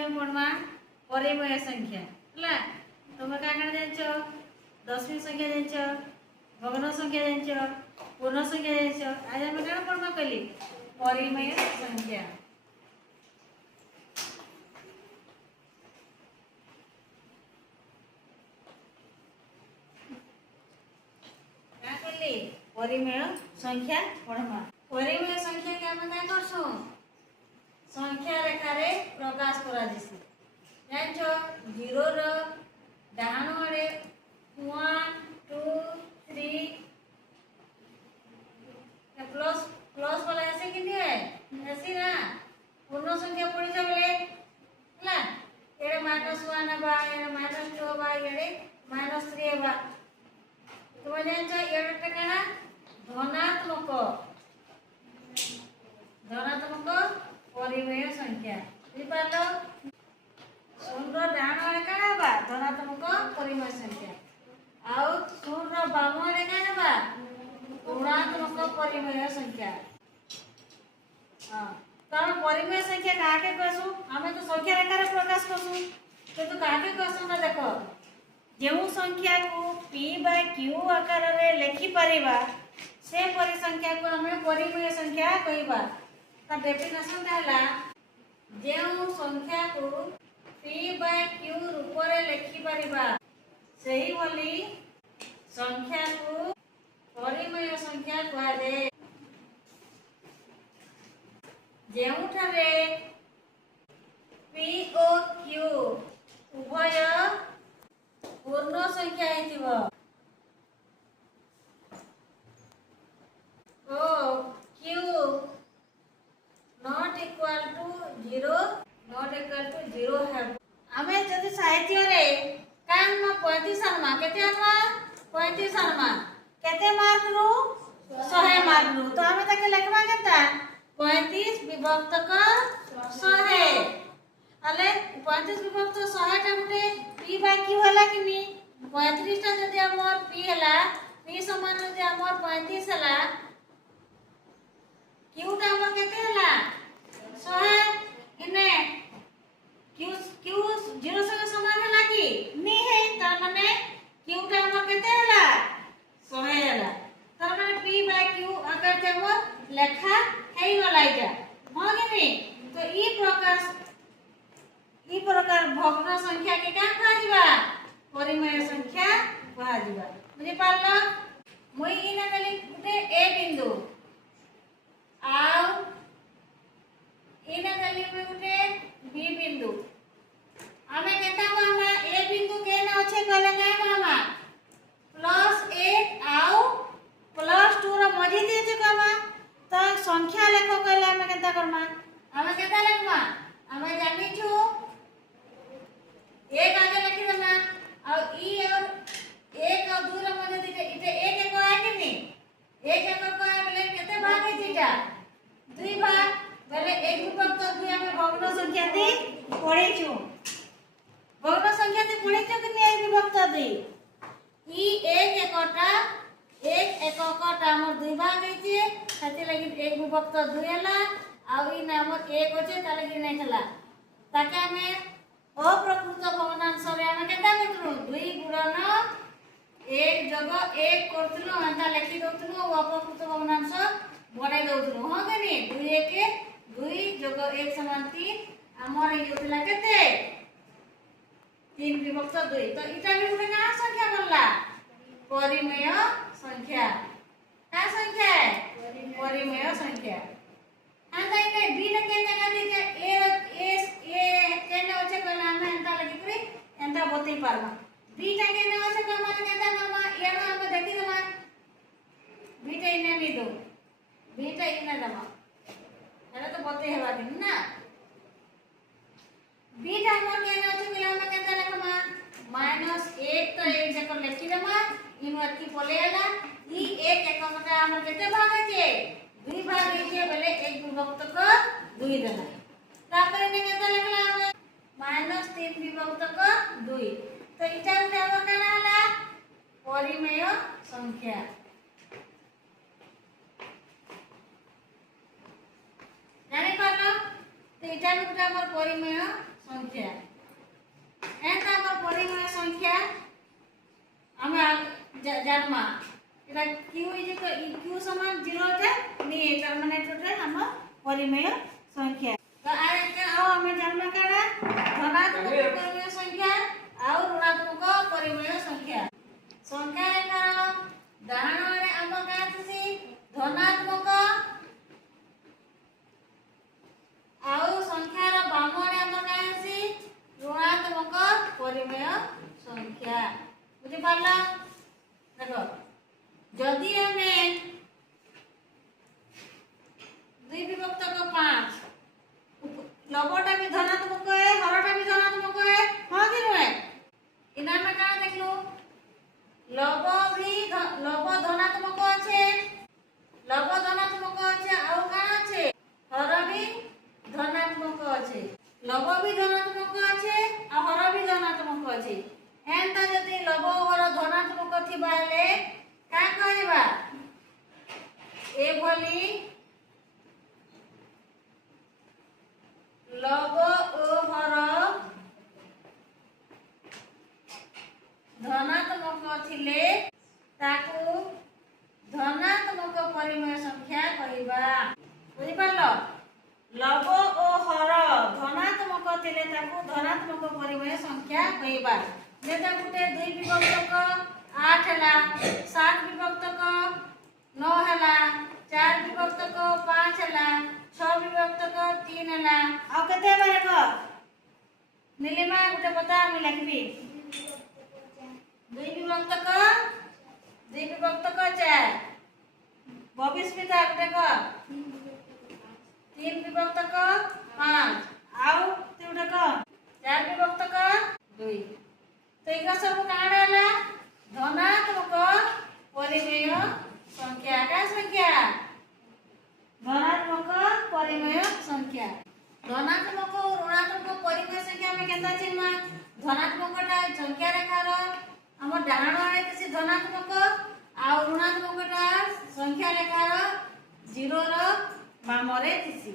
आम पढ़वा परिमेय संख्या है। तुम क्या जान 10वीं संख्या जान भग्न संख्या जान पूर्ण संख्या जान आज आम क्या पढ़वा कहली परिमेय संख्या। क्या कहली परिमेय संख्या पढ़वा। परिमेय संख्या के आम क्या करसु संख्या रेखा रे प्रकाश करा दिसी जान 0 रो डाहाण आड़े 1 2 3 प्लस प्लस वाला ऐसे कि है ऐसी ना पूर्ण संख्या पड़ी छ बोले हला एडे -1 बा एडे -2 बा एडे -3 बा तो जान एडे टका धनात्मक धनात्मक परिमेय संख्या बुझिपारलो शून्य डाण क्या बा धनात्मक परिमेय संख्या आउ शून्य बाम क्या बा ऋणात्मक परिमेय संख्या। हां तो हम परिमेय संख्या काके कहसु हमें तो संख्या रेखा रे प्रकाश करसु किंतु काके कहसु ना देखो जेउ संख्या को p बाय q आकार रे लिखि परिबा से परि संख्या को हमें परिमेय संख्या कहबा। ता डेफिनेशन कहला जेउ संख्या को p बाय q रूप रे लिखि परिबा सही बोली संख्या को परिमेय संख्या कह दे। जेउठारे p ओ q उभय पूर्ण संख्या हेतिबो ओ q not equal to 0 not equal to 0 है हमें जदि साहित्य रे कान में 35 आनमा केते आनमा 35 आनमा केते मार्क रू 100 मार्क रू तो हमें ताके लिखबा केता 35 विभक्त का 100 अले 35 विभक्त 100 टा गुटे p बाय q हला कि नी 35 टा जदि हमर p हला p समान जदि हमर 35 हला q टा हमर केते हला 100 इने q 0 संगे समान हला कि नी है तार माने q टा हमर केते हला 100 हला तार माने p बाय q अगर जे हमर लेखा हेई गला इटा हो कि नी तो ई प्रकार भग्न संख्या के क्या कहा दिबा परिमेय संख्या कहा दिबा बुझि पारलो। मुई इना गली गुटे a बिंदु आउ इना गली में गुटे b बिंदु हमें केता कहमा a बिंदु के ना अछि कहले काय कहमा +1 आउ +2 रो मझी दे छै कहमा तो संख्या लेखो कहले हमें केता करमा हमें केता लिखमा हमें जानि छु एक आगे लिखि देना और ई और 1 और 2 रो मझे दिखे इते 1 है कि नहीं 1 को है बोले केते भाग है इटा 2 भाग बोले 1 विभक्त 2 हमें भग्न संख्या दे पढ़े छु भग्न संख्या दे पढ़े छु कि नहीं 1 विभक्त 2 ई 1 एककटा हमर 2 भाग है जे खाती लगी 1 विभक्त 2 हला और ई ना हमर 1 होचे ता लगी नहीं हला ताके हमें अप्रकृत भग्नांश रे हमें केता करथु 2 गुणन 1 जग 1 करथुनु अंता लिखि दउथुनु अप्रकृत भग्नांश बढाई दउथुनु हो गनी 2 1 2 जग 1 समान 3 हमर ई होतला केते 3 विभक्त 2 तो इटा भी गुटे का संख्या बनला परिमेय संख्या का संख्या है परिमेय संख्या अंता इने b ने केने का दीजिए a केने होचे कहला हम एंता लगी करी एंता बतई पारबा b टा केने होचे कहला माने केता करबा एनो हम देखि देबा b टा इने नी दो b टा इने दमा एला तो बतई हेबा दिन ना b टा हमर केने होचे कहला हम केता लिखमा -1 तो 1 जकर लिखि देबा इनो अति पलेला ई 1 एककटा हमर केते भाग है 2 भाग है बोले 1 विभक्त का 2 देना तापर ने केता लिखला हम -3 विभक्त का 2 तो इटा उठा काना हला परिमेय संख्या जानि पारलो तो इटा उठा हमर परिमेय संख्या एटा हमर परिमेय संख्या आमे जानमा एटा q q समान 0 टे नि एटा माने टोटल हम परिमेय संख्या तो आओ आमे जानमा काडा धनात्मक परिमेय संख्या और ऋणात्मक परिमेय संख्या संख्या एटा दाहरण रे हम काथसी धनात्मक आउ संख्यार बामणे हम काथसी ऋणात्मक परिमेय संख्या बुझी पारला देखो जदि हमें 2 विभक्त 5 लबटा भी धनात्मक है हरटा भी धनात्मक है हां कि नुहे इना में का देखलु लब धनात्मक আছে लब धनात्मक আছে आउ का আছে हर भी धनात्मक আছে लब भी धनात्मक আছে आ हर भी धनात्मक আছে एंता जदि लब हर धनात्मक थिबा ले का कहबा ए भली लब ओ हर धनात्मक थिले ताकू धनात्मक परिमेय संख्या कहबा बुझी पारलो लब ओ हर धनात्मक थिले ताकू धनात्मक परिमेय संख्या कहबा जेटा गुटे 2 विभक्त 8 हला 7 विभक्त 9 हला 4 विभक्त 5 हला 6 विभक्त 3 हला आ कते बारे क नीलिमा गुटे बता मी लिखबी 2 विभक्त 4 भविष्यता गुटे क 3 विभक्त 5 आउ तेउडा क 4 विभक्त 2 तो इका सब काढाला धनात्मक परिमेय संख्या का संख्या धनात्मक परिमेय संख्या धनात्मक और ऋणात्मक परिमेय संख्या में केता चिन्ह धनात्मकटा संख्या रेखार हमर डाहाण आरे किसी धनात्मक आ ऋणात्मकटा संख्या रेखार 0 रो बामरे थिसी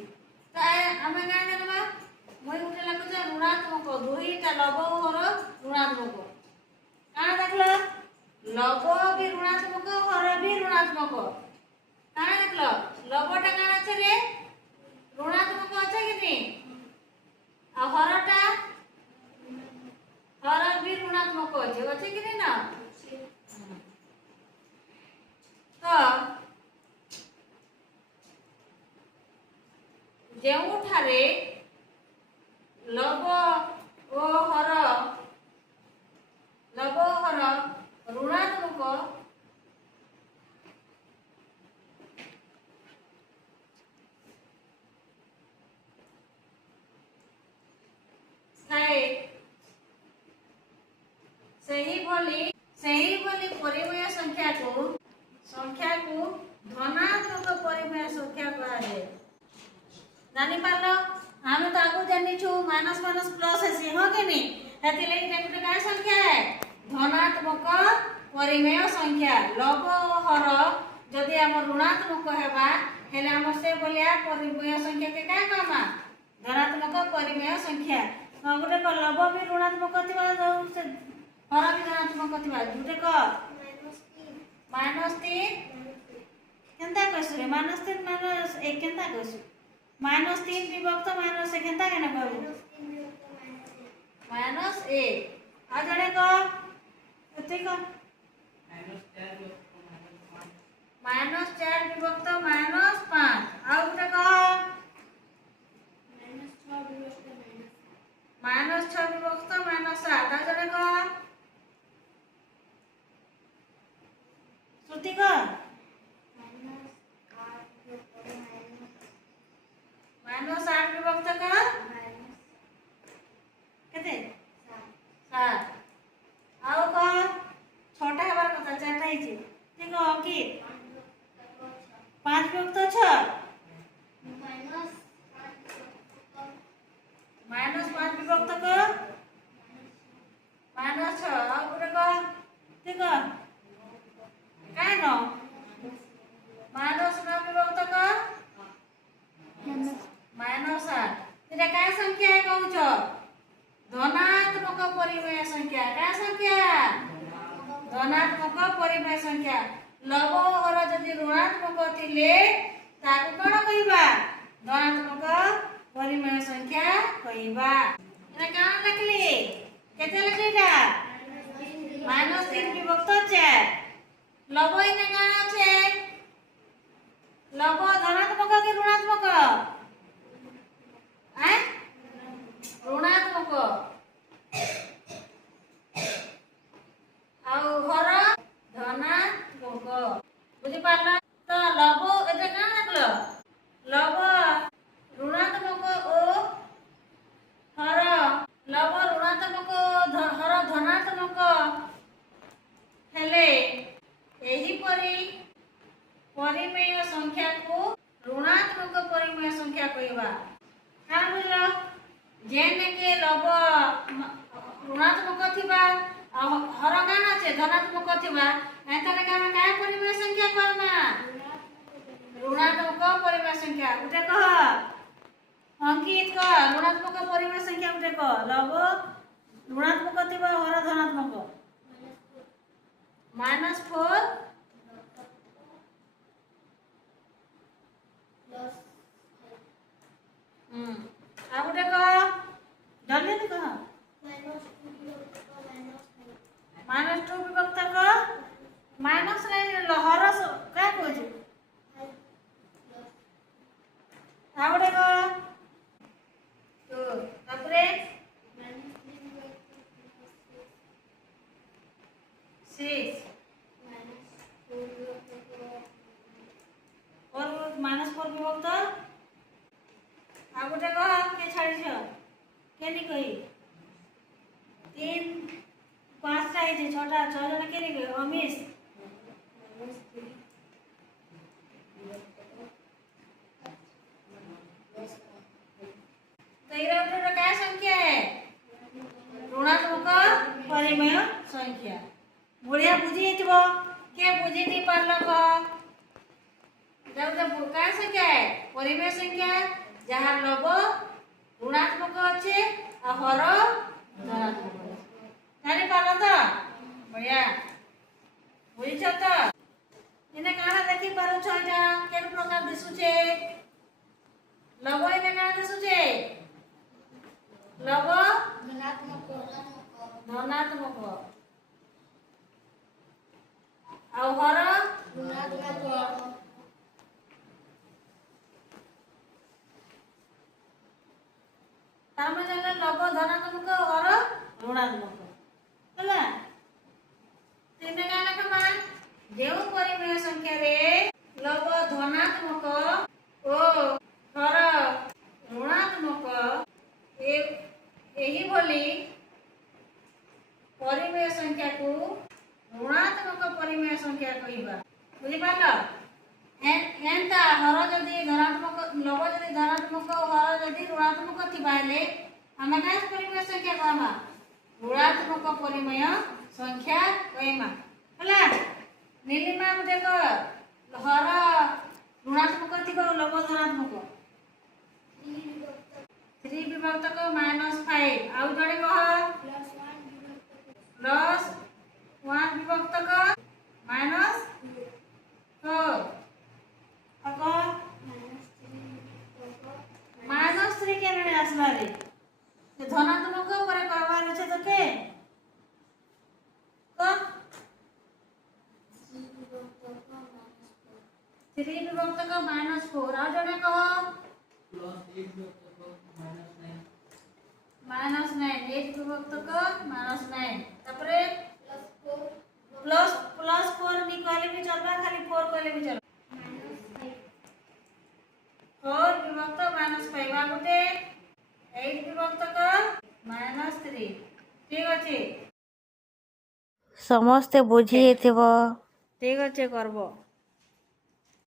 तो हमें का करबा মই उठे लागो जे ऋणात्मक दुईटा लब हर ऋणात्मक काना देखलो लब भी ऋणात्मक हर भी ऋणात्मक काना देखलो लबटा काना छे रे ऋणात्मक আছে कि नहीं आ हरटा हर भी ऋणात्मक আছে कि नहीं ना तो जेउठारे लब ओ हर ऋणात्मक थाए सही भली परिमेय संख्या को धनात्मक परिमेय संख्या कहा जाए जानी पारलो हम तो आगु जानी छु माइनस माइनस प्लस है हो के नहीं हेति लागि एटा का संख्या है धनात्मक परिमेय संख्या लब हर जदि हम ऋणात्मक हेबा हेले हम से बोलिया परिमेय संख्या के का कहमा धनात्मक परिमेय संख्या गोटे क लब भी ऋणात्मक थिबा से हर भी ऋणात्मक थिबा गोटे क -3 केनता कहसु रे -3 -1 केनता कहसु -3 विभक्त -1 केनता केना कहबो -1 आ जणे क कते क -4 विभक्त -5 आ उठे क -6 विभक्त -7 आ जणे क श्रुति क -8 विभक्त का केते 7 आउ क छोटा हेबार कथा चारटा हिची ठीक हो कि 5 विभक्त 6 -5 विभक्त का -6 आउ गुटे क ठीक हो काय न -9 विभक्त का -8 एटा काय संख्या है कहू छ ଥିଲେ ତାକୁ କ'ଣ କହିବା? ଧନାତ୍ମକ ପରିମେୟ ସଂଖ୍ୟା କହିବା। এটা কাণ লেখলি কেতে লেখলি এটা -3 বিভক্ত 4 লব এনে কাণ আছে লব ধনাত্মক কি ঋণাত্মক ঋণাত্মক ଆଉ ହର ଧନାତ୍ମକ ବୁଝି ପାରିଲ ତ ଲବ এটা କାଣ ଲେଖଲ ଲବ ऋणात्मक ଓ हर लव ऋणात्मक हर धनात्मक हेले एहीपरि परिमेय संख्या को ऋणात्मक परिमेय संख्या कहवा कान बुझलो जेने के लव ऋणात्मक थिबा हर कान আছে धनात्मक थिबा एतले कान काय परिमेय संख्या कहमा ऋणात्मक परिमेय संख्या उठे कह अंकित का ऋणात्मक परिमेय संख्या उठे कह लव ऋणात्मक थिबा हर धनात्मक -4 आ उठे कह जल्दी से कह -2 विभक्त का माइनस हर क्या कहछ आ उठे कह तो तापरे 6 और -4 विभक्त आ गोटे कह के छाड़ी छ केनी कही 3 5 टा है 6 टा 6 जण केनी कही अमीश तेरा उठे क्या संख्या है ऋणात्मक परिमेय संख्या बढ़िया बुझी थो के बुझी नहीं पारल कह जब क्या संख्या है परिमेय संख्या जहाँ लव ऋणात्मक अच्छे हर धनात्मक जानी पारल तो बढ़िया बुझीछ तो इने काना देखी पारुछ एटा केन प्रकार दिसुछे लव इने काना दिसुछे लव धनात्मक ଆଉ ହର ଋଣାତ୍ମକ तामे जाने लव धनात्मक हर ऋणात्मक होला तिने का लेखमा जेउ परिमेय संख्या रे लव धनात्मक ओ हर ऋणात्मक एही भली परिमेय संख्या को ऋणात्मक परिमेय संख्या कहवा बुझी पारल एंता हर जदि धनात्मक लव जदि धनात्मक हर जदि ऋणात्मक थिबा हेले आमे का परिमेय संख्या कहमा ऋणात्मक परिमेय संख्या कहमा होला नीलिमा गुटे को हर ऋणात्मक थिबा लव धनात्मक 3 विभक्त को -5 आउ जडे कह +1 विभक्त को -4 -3 के नने आसला रे धनात्मक पर करवार छै तो के तो 3 विभक्त को -4 आ जने कह -9 8 विभक्त को -9 तापरे +4 नि कहले भी चलबा खाली 4 कहले भी चल 4 विभक्त -5 आ गुटे 8 विभक्त को -3 ठीक अछि समस्त बुझी हेथिबो ठीक अछि करबो।